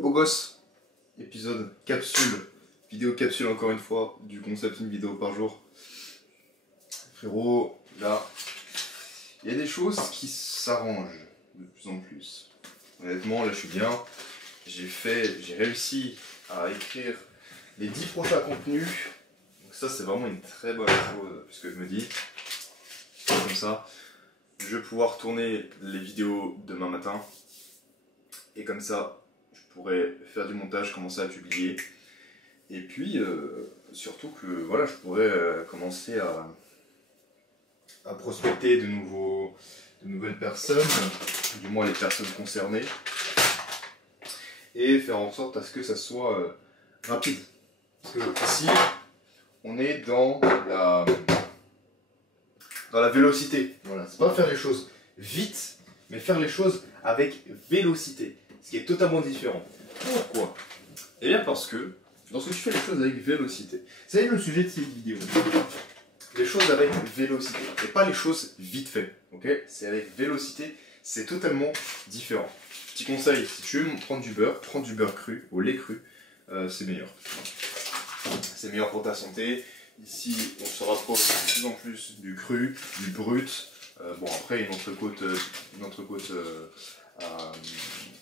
Coucou beau gosse. Épisode capsule, vidéo capsule encore une fois, du concept une vidéo par jour. Frérot, là, il y a des choses qui s'arrangent de plus en plus. Honnêtement, là je suis bien. J'ai réussi à écrire les 10 prochains contenus. Donc ça c'est vraiment une très bonne chose, puisque je me dis, comme ça, je vais pouvoir tourner les vidéos demain matin. Et comme ça, je pourrais faire du montage, commencer à publier. Et puis, surtout que voilà, je pourrais commencer à prospecter de nouvelles personnes, du moins les personnes concernées, et faire en sorte à ce que ça soit rapide. Parce que ici, on est dans la vélocité. Voilà, c'est pas faire les choses vite, mais faire les choses avec vélocité. Ce qui est totalement différent. Pourquoi? Eh bien parce que lorsque tu fais les choses avec vélocité, c'est le sujet de cette vidéo. Les choses avec vélocité, et pas les choses vite fait. Ok? C'est avec vélocité, c'est totalement différent. Petit conseil, si tu veux prendre du beurre, prends du beurre cru, au lait cru, c'est meilleur. C'est meilleur pour ta santé. Ici, on se rapproche de plus en plus du cru, du brut. Bon, après, une entrecôte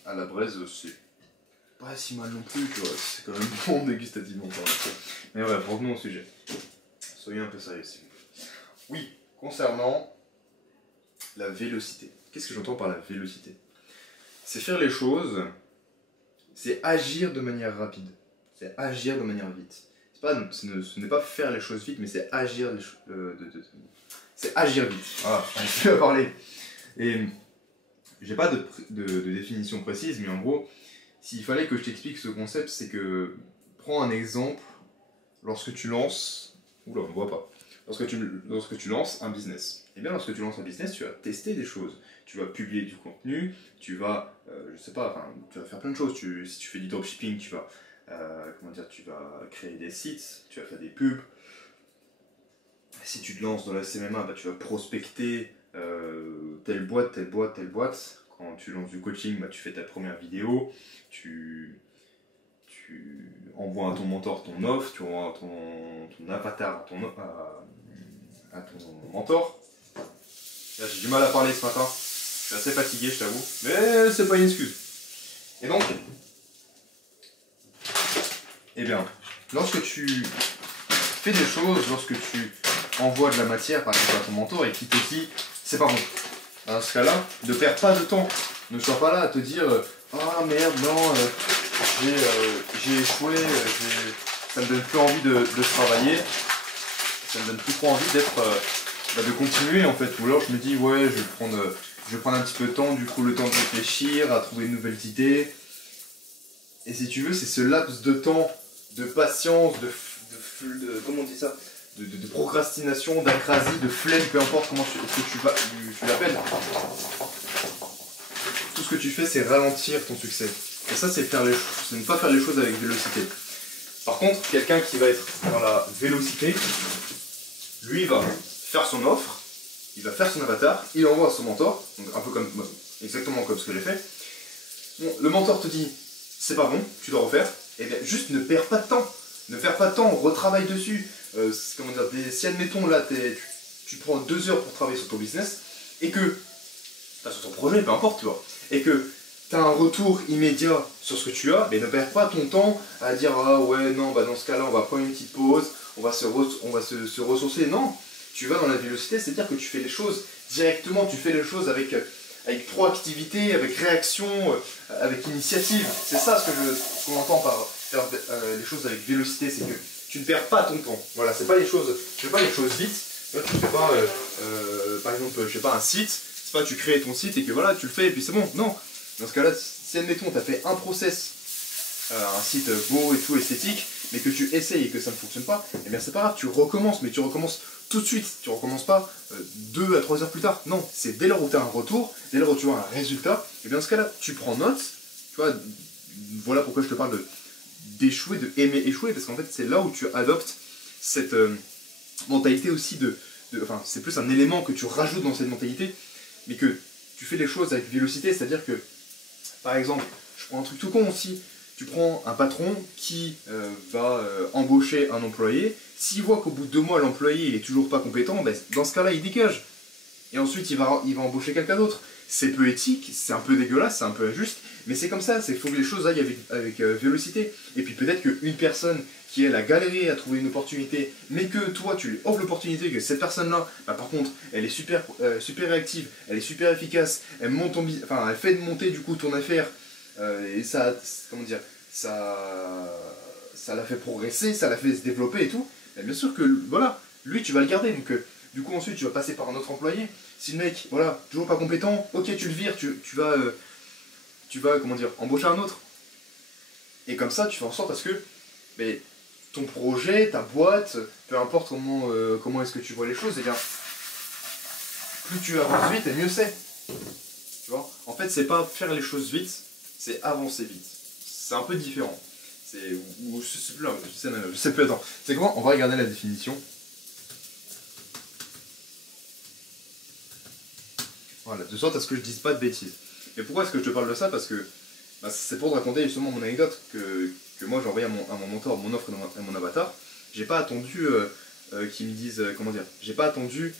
à la braise, c'est pas si mal non plus, tu vois. C'est quand même bon dégustativement. Mais voilà, revenons au sujet. Soyez un peu sérieux, s'il vous plaît. Oui, concernant la vélocité. Qu'est-ce que j'entends par la vélocité? C'est faire les choses, c'est agir de manière rapide. C'est agir de manière vite. Ce n'est pas faire les choses vite, mais c'est agir c'est agir vite. Voilà, je vais parler. Et j'ai pas de définition précise, mais en gros, s'il fallait que je t'explique ce concept, c'est que, prends un exemple, lorsque tu lances, oula, on ne voit pas, lorsque tu lances un business. Et bien, lorsque tu lances un business, tu vas tester des choses. Tu vas publier du contenu, tu vas, je sais pas, enfin, tu vas faire plein de choses. Si tu fais du dropshipping, tu vas, tu vas créer des sites, tu vas faire des pubs. Si tu te lances dans la CMMA, bah, tu vas prospecter telle boîte, telle boîte, telle boîte. Quand tu lances du coaching, bah, tu fais ta première vidéo, tu envoies à ton mentor ton offre, tu envoies ton avatar à ton mentor. J'ai du mal à parler ce matin, je suis assez fatigué, je t'avoue, mais c'est pas une excuse. Et donc, eh bien, lorsque tu fais des choses, lorsque tu envoies de la matière par exemple à ton mentor et qui te dit c'est pas bon, dans ce cas-là, ne perds pas de temps, ne sois pas là à te dire ah merde non, j'ai échoué, ça me donne plus envie de travailler, ça me donne plus trop envie d'être de continuer en fait, ou alors je me dis ouais je vais prendre un petit peu de temps, du coup le temps de réfléchir, à trouver de nouvelles idées, et si tu veux c'est ce laps de temps de patience, comment on dit ça, de procrastination, d'acrasie, de flemme, peu importe comment tu l'appelles. Tout ce que tu fais, c'est ralentir ton succès. Et ça, c'est ne pas faire les choses avec vélocité. Par contre, quelqu'un qui va être dans la vélocité, lui va faire son offre, il va faire son avatar, il envoie à son mentor, donc un peu comme, exactement comme ce que j'ai fait. Bon, le mentor te dit, c'est pas bon, tu dois refaire, et bien juste ne perds pas de temps. Ne perds pas de temps, retravaille dessus. Comment dire, si admettons là, tu prends 2 heures pour travailler sur ton business, et que, sur ton projet, peu importe, tu vois, et que tu as un retour immédiat sur ce que tu as, mais ne perds pas ton temps à dire ah ouais, non, bah dans ce cas-là, on va prendre une petite pause, on va se ressourcer. Non, tu vas dans la vélocité, c'est-à-dire que tu fais les choses directement, tu fais les choses avec proactivité, avec réaction, avec initiative. C'est ça ce qu'on entend par faire les choses avec vélocité, c'est que tu ne perds pas ton temps. Voilà, tu fais pas les choses vite. Là, tu fais pas, par exemple, je sais pas, un site. C'est pas tu crées ton site et que voilà, tu le fais et puis c'est bon. Non. Dans ce cas-là, si admettons, tu as fait un process, un site beau et tout, esthétique, mais que tu essayes et que ça ne fonctionne pas, eh bien c'est pas grave, tu recommences, mais tu recommences tout de suite. Tu recommences pas 2 à 3 heures plus tard. Non, c'est dès lors où tu as un retour, dès lors où tu as un résultat, et bien dans ce cas-là, tu prends note. Tu vois, voilà pourquoi je te parle d'échouer, de aimer échouer, parce qu'en fait c'est là où tu adoptes cette mentalité aussi enfin c'est plus un élément que tu rajoutes dans cette mentalité, mais que tu fais les choses avec vélocité, c'est-à-dire que, par exemple, je prends un truc tout con aussi, Tu prends un patron qui va embaucher un employé. S'il voit qu'au bout de 2 mois, l'employé il est toujours pas compétent, ben, dans ce cas-là, il dégage. Et ensuite, il va embaucher quelqu'un d'autre. C'est peu éthique, c'est un peu dégueulasse, c'est un peu injuste, mais c'est comme ça, il faut que les choses aillent avec vélocité. Et puis peut-être qu'une personne qui elle a galéré à trouver une opportunité, mais que toi tu lui offres l'opportunité, que cette personne-là, bah, par contre, elle est super réactive, elle est super efficace, elle monte elle fait monter du coup ton affaire, et ça, comment dire, ça l'a fait progresser, ça l'a fait se développer et tout. Et bien sûr que voilà, lui tu vas le garder, donc du coup ensuite tu vas passer par un autre employé. Si le mec, voilà, toujours pas compétent, ok tu le vires, tu vas comment dire, embaucher un autre. Et comme ça tu fais en sorte à ce que mais, ton projet, ta boîte, peu importe comment est-ce que tu vois les choses, et bien plus tu avances vite et mieux c'est. Tu vois, en fait c'est pas faire les choses vite, c'est avancer vite. C'est un peu différent. Je sais plus là, je sais plus, attends. C'est comment? On va regarder la définition. Voilà, de sorte à ce que je dise pas de bêtises. Et pourquoi est-ce que je te parle de ça? Parce que bah, c'est pour te raconter justement mon anecdote que moi j'ai envoyé à mon mentor, mon offre et mon avatar. J'ai pas attendu qu'ils me disent, comment dire, j'ai pas attendu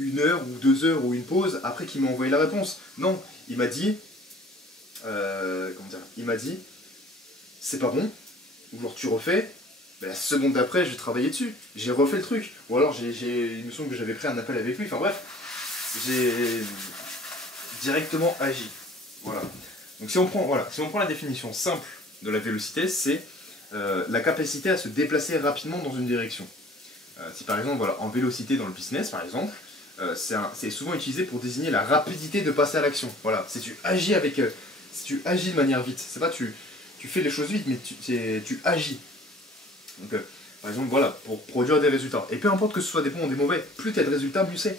1 heure ou 2 heures ou une pause après qu'il m'ait envoyé la réponse. Non, il m'a dit, comment dire, il m'a dit, c'est pas bon, ou genre tu refais, ben, la seconde d'après j'ai travaillé dessus, j'ai refait le truc. Ou alors il me semble que j'avais pris un appel avec lui, enfin bref, j'ai directement agi. Voilà. Donc si on prend la définition simple de la vélocité, c'est la capacité à se déplacer rapidement dans une direction. Si par exemple, voilà, en vélocité dans le business, par exemple, c'est souvent utilisé pour désigner la rapidité de passer à l'action. Voilà, si tu agis de manière vite, c'est pas tu fais les choses vite, mais tu agis. Donc, par exemple, voilà, pour produire des résultats. Et peu importe que ce soit des bons ou des mauvais, plus tu as de résultats, mieux c'est.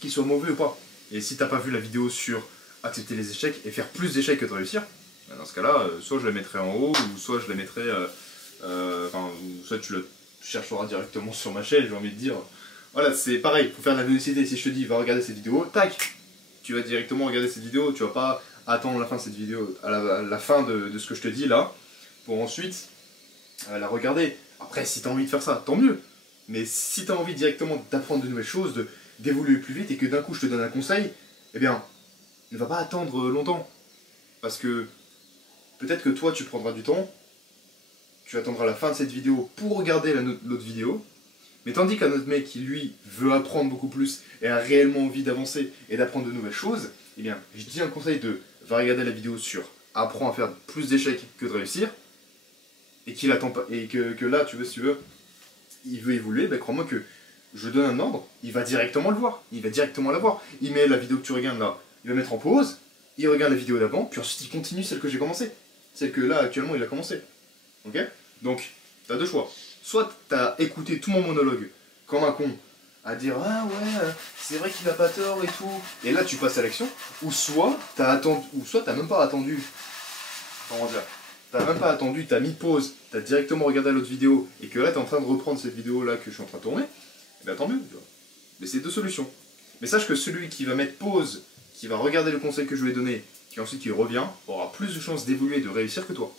Qu'ils soient mauvais ou pas. Et si t'as pas vu la vidéo sur accepter les échecs et faire plus d'échecs que de réussir, ben dans ce cas-là, soit je la mettrai en haut, ou soit je la mettrai. Soit tu la chercheras directement sur ma chaîne, j'ai envie de dire. Voilà, c'est pareil, pour faire de la vélocité, si je te dis va regarder cette vidéo, tac, tu vas directement regarder cette vidéo, tu vas pas attendre la fin de cette vidéo, à la fin de ce que je te dis là, pour ensuite la regarder. Après, si tu as envie de faire ça, tant mieux. Mais si tu as envie directement d'apprendre de nouvelles choses, d'évoluer plus vite et que d'un coup je te donne un conseil, eh bien, ne va pas attendre longtemps. Parce que peut-être que toi tu prendras du temps, tu attendras la fin de cette vidéo pour regarder l'autre vidéo, mais tandis qu'un autre mec qui lui veut apprendre beaucoup plus et a réellement envie d'avancer et d'apprendre de nouvelles choses, eh bien, je dis un conseil de va regarder la vidéo sur apprends à faire plus d'échecs que de réussir, et qu'il attend pas, et que là, si tu veux, il veut évoluer, ben crois-moi que je donne un ordre, il va directement le voir, il va directement la voir. Il met la vidéo que tu regardes là, il va mettre en pause, il regarde la vidéo d'avant, puis ensuite il continue celle que j'ai commencée. Celle que là, actuellement, il a commencé. Ok? Donc, tu as 2 choix. Soit tu as écouté tout mon monologue comme un con, à dire ah ouais, c'est vrai qu'il a pas tort et tout, et là tu passes à l'action, ou soit t'as même pas attendu, comment dire, t'as même pas attendu, t'as mis pause, t'as directement regardé l'autre vidéo, et que là t'es en train de reprendre cette vidéo là que je suis en train de tourner, et bien tant mieux, tu vois. Mais c'est 2 solutions. Mais sache que celui qui va mettre pause, qui va regarder le conseil que je lui ai donné, qui ensuite qui revient, aura plus de chances d'évoluer et de réussir que toi.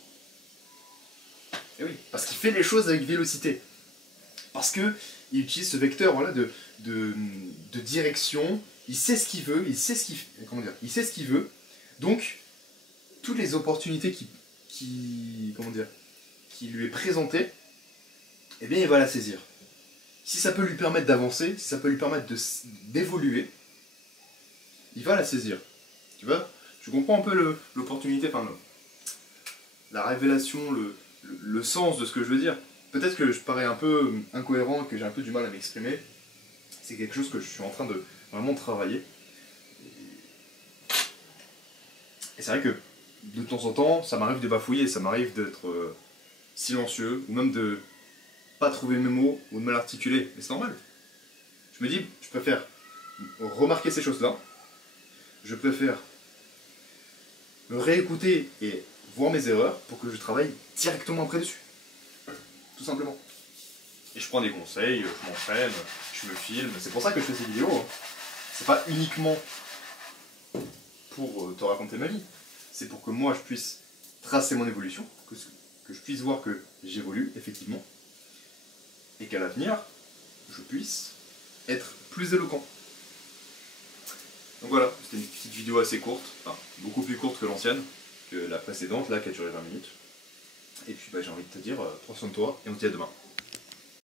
Et oui, parce qu'il fait les choses avec vélocité. Parce que il utilise ce vecteur voilà, de direction, il sait ce qu'il veut, il sait ce qu'il veut. Donc, toutes les opportunités qui lui est présentées, eh bien il va la saisir. Si ça peut lui permettre d'avancer, si ça peut lui permettre d'évoluer, il va la saisir. Tu vois? Tu comprends un peu l'opportunité, enfin la révélation, le sens de ce que je veux dire. Peut-être que je parais un peu incohérent, que j'ai un peu du mal à m'exprimer. C'est quelque chose que je suis en train de vraiment travailler. Et c'est vrai que de temps en temps, ça m'arrive de bafouiller, ça m'arrive d'être silencieux, ou même de pas trouver mes mots, ou de mal articuler. Mais c'est normal. Je me dis, je préfère remarquer ces choses-là. Je préfère me réécouter et voir mes erreurs pour que je travaille directement après dessus. Tout simplement. Et je prends des conseils, je m'entraîne, je me filme. C'est pour ça que je fais ces vidéos. Hein. C'est pas uniquement pour te raconter ma vie. C'est pour que moi je puisse tracer mon évolution, que je puisse voir que j'évolue effectivement, et qu'à l'avenir, je puisse être plus éloquent. Donc voilà, c'était une petite vidéo assez courte, enfin beaucoup plus courte que l'ancienne, que la précédente, là qui a duré 20 minutes. Et puis bah, j'ai envie de te dire, prends soin de toi et on se dit à demain.